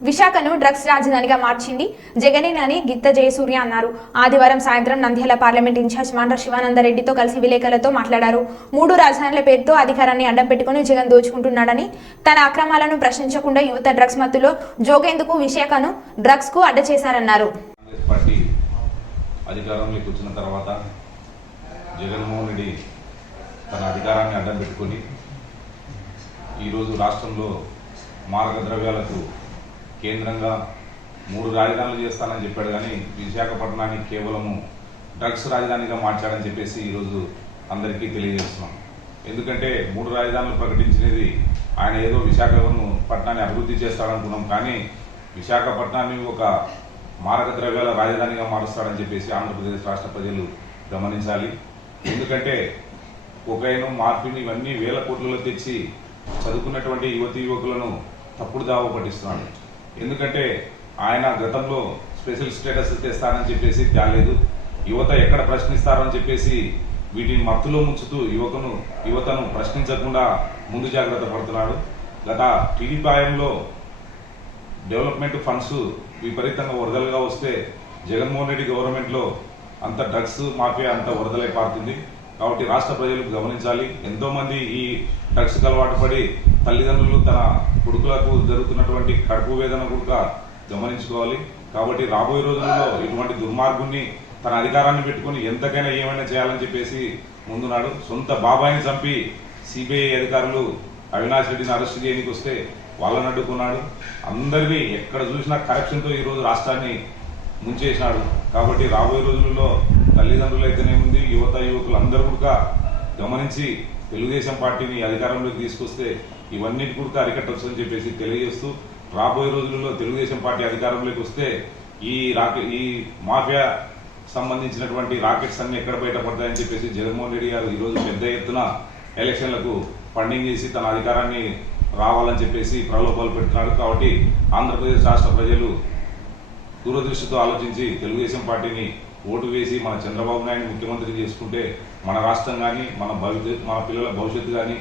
విశాఖను డ్రగ్స్ రాజధానిగా మార్చింది. జగనేనని గిత్త జయసూర్య అన్నారు. ఆదివారం సాయంత్రం నంద్యాల పార్లమెంట్ ఇన్ఛార్జ్ మాండ్ర శివానందరెడ్డితో కలిసి విలేకరులతో మాట్లాడారు. మూడు రాజధానుల పేరుతో అధికారాన్ని అడ్డం పెట్టుకుని జగన్ దోచుకుంటున్నాడని తన అక్రమాలను ప్రశ్నించకుండా యువత డ్రగ్స్ మత్తులో జోగేందుకు విశాఖను డ్రగ్స్కు అడ్డ చేశారన్నారు. అధికారంలోకి వచ్చిన తర్వాత జగన్మోహన్ రెడ్డి తన అధికారాన్ని అడ్డం పెట్టుకొని ఈరోజు రాష్ట్రంలో మారక ద్రవ్యాలకు కేంద్రంగా మూడు రాజధానులు చేస్తానని చెప్పాడు కానీ విశాఖపట్నాన్ని కేవలము డ్రగ్స్ రాజధానిగా మార్చాడని చెప్పేసి ఈరోజు అందరికీ తెలియజేస్తున్నాం. ఎందుకంటే మూడు రాజధానులు ప్రకటించినది ఆయన ఏదో విశాఖను పట్టణాన్ని అభివృద్ధి చేస్తాడనుకున్నాం కానీ విశాఖపట్నాన్ని ఒక మారక ద్రవ్యాల రాజధానిగా మారుస్తాడని చెప్పేసి ఆంధ్రప్రదేశ్ రాష్ట్ర ప్రజలు గమనించాలి. ఎందుకంటే కొకైన్ మార్పిని ఇవన్నీ వేల కోట్లలో తెచ్చి చదువుకున్నటువంటి యువతి యువకులను తప్పుడు దావ పట్టిస్తున్నాడు. ఎందుకంటే ఆయన గతంలో స్పెషల్ స్టేటస్ తెస్తానని చెప్పేసి తేలేదు. యువత ఎక్కడ ప్రశ్నిస్తారని చెప్పేసి వీటిని మత్తులో ముంచుతూ యువకును యువతను ప్రశ్నించకుండా ముందు జాగ్రత్త పడుతున్నాడు గత టీడీపీ హయాంలో డెవలప్మెంట్ ఫండ్స్ విపరీతంగా వరదలుగా వస్తే జగన్మోహన్ రెడ్డి గవర్నమెంట్లో అంత డ్రగ్స్ మాఫియా అంత వరదలై పారుతుంది. కాబట్టి రాష్ట్ర ప్రజలు గమనించాలి. ఎంతోమంది ఈ డ్రగ్స్కి అలవాటు పడి తల్లిదండ్రులు తన కొడుకులకు జరుగుతున్నటువంటి కడుపు వేదన కూడా గమనించుకోవాలి. కాబట్టి రాబోయే రోజుల్లో ఇటువంటి దుర్మార్గుణ్ణి తన అధికారాన్ని పెట్టుకుని ఎంతకైనా ఏమైనా చేయాలని చెప్పేసి ముందున్నాడు. సొంత బాబాయిని చంపి సిబిఐ అధికారులు అవినాష్ రెడ్డిని అరెస్ట్ చేయడానికి వస్తే వాళ్ళని అడ్డుకున్నాడు అందరినీ ఎక్కడ చూసినా కరప్షన్తో ఈరోజు రాష్ట్రాన్ని ముంచేసినాడు. కాబట్టి రాబోయే రోజుల్లో తల్లిదండ్రులు అయితేనేముంది యువత యువకులు అందరూ కూడా గమనించి తెలుగుదేశం పార్టీని అధికారంలోకి తీసుకొస్తే ఇవన్నిటి కూడా అరికట్టవచ్చని చెప్పేసి తెలియజేస్తూ రాబోయే రోజులలో తెలుగుదేశం పార్టీ అధికారంలోకి వస్తే ఈ రాకె ఈ మాఫియా సంబంధించినటువంటి రాకెట్స్ అన్ని ఎక్కడ బయటపడతాయని చెప్పేసి జగన్మోహన్ రెడ్డి గారు ఈరోజు పెద్ద ఎత్తున ఎలక్షన్లకు ఫండింగ్ చేసి తన అధికారాన్ని రావాలని చెప్పేసి ప్రలోభాలు పెడుతున్నాడు కాబట్టి ఆంధ్రప్రదేశ్ రాష్ట్ర ప్రజలు దూరదృష్టితో ఆలోచించి తెలుగుదేశం పార్టీని ఓటు వేసి మన చంద్రబాబు నాయుడు ముఖ్యమంత్రి చేసుకుంటే మన రాష్ట్రం కానీ మన భవిష్యత్ మన పిల్లల భవిష్యత్తు కానీ